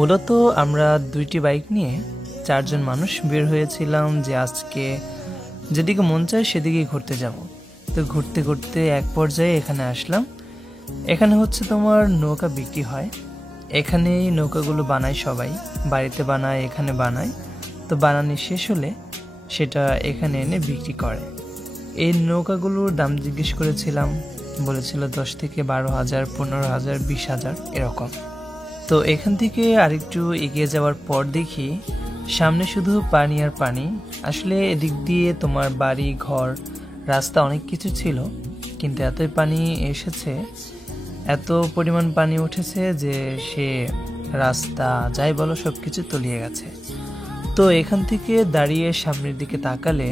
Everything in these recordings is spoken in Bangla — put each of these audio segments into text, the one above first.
মূলত আমরা দুইটি বাইক নিয়ে 4 জন মানুষ বের হয়েছিলাম যে আজকে যেদিকে মন চায় সেদিকেই ঘুরতে যাব। তো ঘুরতে ঘুরতে এক পর্যায়ে এখানে আসলাম। এখানে হচ্ছে তোমার নৌকা বিক্রি হয়। এখানেই নৌকাগুলো বানায় সবাই, বাড়িতে বানায়, এখানে বানায়। তো বানানো শেষ হলে সেটা এখানে এনে বিক্রি করে। এই নৌকাগুলোর দাম জিজ্ঞেস করেছিলাম, বলেছিল 10 থেকে 12,000, 15,000, 20,000 এরকম। তো এখান থেকে আরেকটু এগিয়ে যাওয়ার পর দেখি সামনে শুধু পানি আর পানি। আসলে এদিক দিয়ে তোমার বাড়ি ঘর রাস্তা অনেক কিছু ছিল, কিন্তু এতই পানি এসেছে, এত পরিমাণ পানি উঠেছে যে সে রাস্তা যাই বলো সব কিছু তলিয়ে গেছে। তো এখান থেকে দাঁড়িয়ে সামনের দিকে তাকালে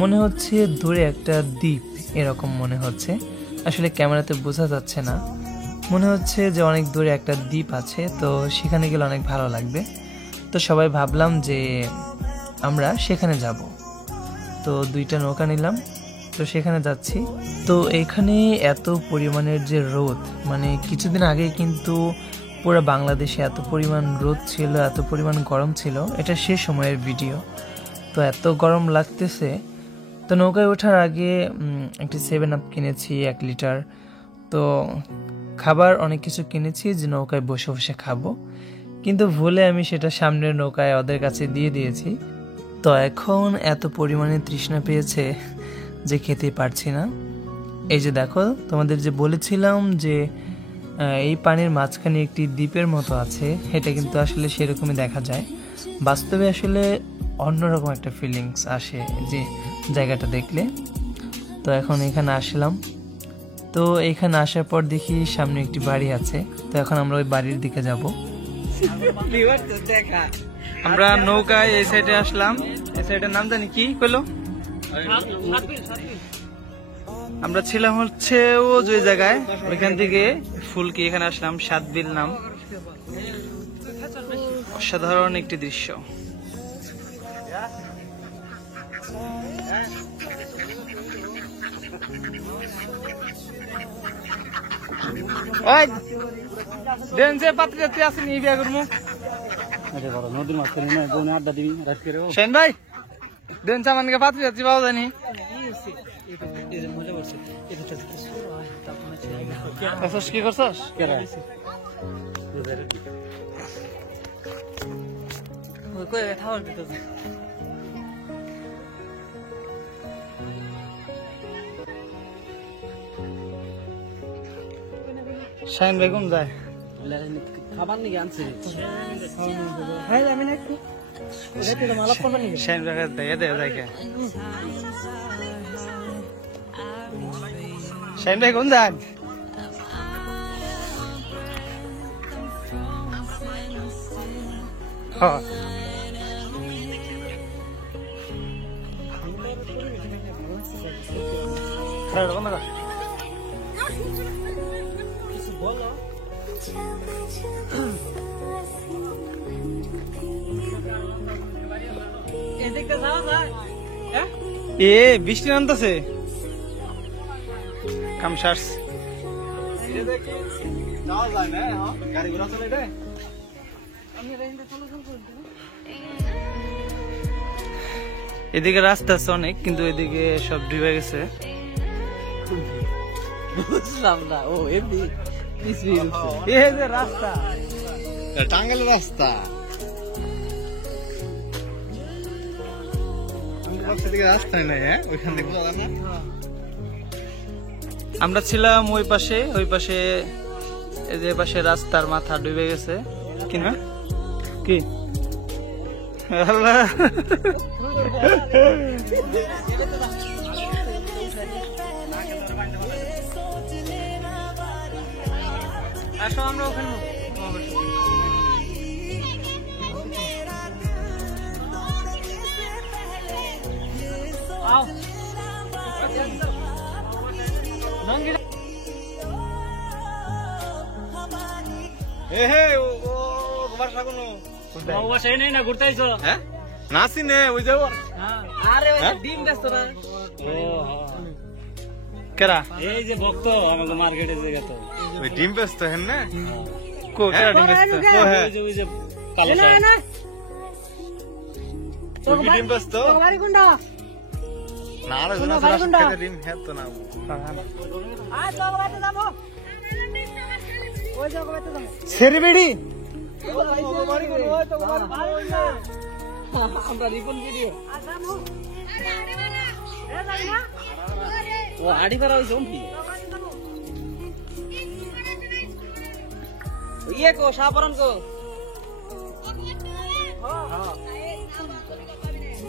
মনে হচ্ছে দূরে একটা দ্বীপ, এরকম মনে হচ্ছে। আসলে ক্যামেরাতে বোঝা যাচ্ছে না, মনে হচ্ছে যে অনেক দূরে একটা দ্বীপ আছে। তো সেখানে গেলে অনেক ভালো লাগবে। তো সবাই ভাবলাম যে আমরা সেখানে যাব। তো 2টা নৌকা নিলাম, তো সেখানে যাচ্ছি। তো এখানে এত পরিমাণের যে রোদ, মানে কিছুদিন আগে কিন্তু পুরো বাংলাদেশে এত পরিমাণ রোদ ছিল, এত পরিমাণ গরম ছিল, এটা সে সময়ের ভিডিও। তো এত গরম লাগতেছে। তো নৌকায় ওঠার আগে একটি 7 আপ কিনেছি 1 লিটার। তো খাবার অনেক কিছু কিনেছি যে নৌকায় বসে বসে খাবো, কিন্তু ভুলে আমি সেটা সামনের নৌকায় ওদের কাছে দিয়ে দিয়েছি। তো এখন এত পরিমাণে তৃষ্ণা পেয়েছে যে খেতে পারছি না। এই যে দেখো, তোমাদের যে বলেছিলাম যে এই পানির মাঝখানে একটি দ্বীপের মতো আছে, এটা কিন্তু আসলে সেরকমই দেখা যায়। বাস্তবে আসলে অন্যরকম একটা ফিলিংস আসে যে জায়গাটা দেখলে। তো এখন এখানে আসলাম। তো এখানে আসার পর দেখি সামনে একটি বাড়ি আছে। তো এখন আমরা ওই বাড়ির দিকে যাব। আমরা নৌকায় এই সাইডে আসলাম। এই সাইডের নাম জানি কি কইলো, আমরা ছিলাম হচ্ছে ও যে জায়গায়, ওইখান থেকে ফুলকি এখানে আসলাম। সাতবিল নাম, অসাধারণ একটি দৃশ্য। পাত্রী আসেনি বিয়া করবো। নদীর মাছ আড্ডা দিবি সেন ভাই, দেন চামানকে পাত্রী যাচ্ছি পাওয়া জানি। কি করছস? শাইন ভাই কোন যায়? খাবার নিয়ে আনছে শাইন ভাই দেয়া দেয়া যায় কে? শাইন ভাই কোন যান? হ্যাঁ এ বৃষ্টি নামতেছে। কাম সার্স এদিকে রাস্তা আছে অনেক, কিন্তু এদিকে সব ডুবে গেছে। বুঝলাম না। ও এমনি রাস্তা টাঙ্গাইলের রাস্তা, রাস্তায় নাই। হ্যাঁ, ওইখান থেকে আমরা ছিলাম ওই পাশে, ওই পাশে যে পাশে রাস্তার মাথা ডুবে গেছে। কি না কি আসো আমরা ওখানে নাসি নে ওই যাবো। আরে ডিম ব্যস্ত না কেরা, এই যে ভক্ত আমাকে মার্কেটে যে গেত ওই ডিম ব্যস্ত হেন না। কো কেডা ডিম বেচতো ও হ্যাঁ ওই যে কালো শার্ট ওই ডিম বেচতো বাড়ি কোনটা না আর ওই না ডিম হেতো না আ জগবাতে যাবো ওই জগবাতে যাবো ছেড়ে বেড়ি বাড়ি কোন ওই তো বাড়ি না আমরা রিপন ভিডিও আসামু এ যাই না ও আড়ি করা হইছে ওমপি ইয়ে কো সাপরন কো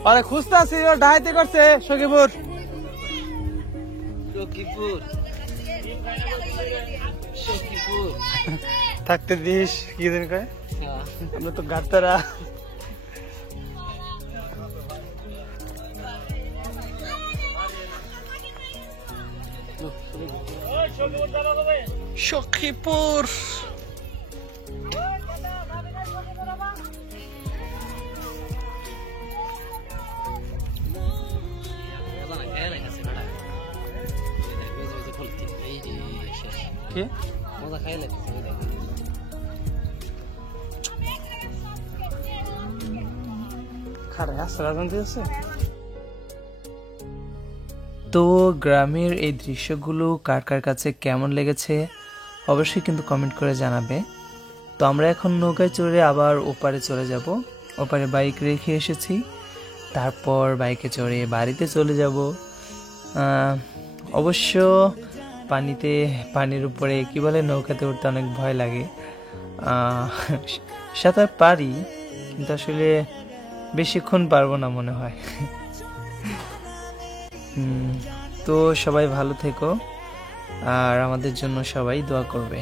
আরে খুঁজতে আছি ও ডাইতে করছে সখীপুর সখীপুর সখীপুর থাকতে দিস কি দিন কয় হ্যাঁ আমরা তো গাতারা সখীপুর কি মজা খাইলে খারে আসছে রাজনীতি আছে তো গ্রামের এই দৃশ্যগুলো কার কার কাছে কেমন লেগেছে অবশ্যই কিন্তু কমেন্ট করে জানাবে তো আমরা এখন নৌকায় চড়ে আবার ওপারে চলে যাব ওপারে বাইক রেখে এসেছি তারপর বাইকে চড়ে বাড়িতে চলে যাব অবশ্য পানির উপরে কি বলে নৌকাতে উঠতে অনেক ভয় লাগে সাঁতার পারি কিন্তু আসলে বেশিক্ষণ পারবো না মনে হয় তো সবাই ভালো থেকো আর আমাদের জন্য সবাই দোয়া করবে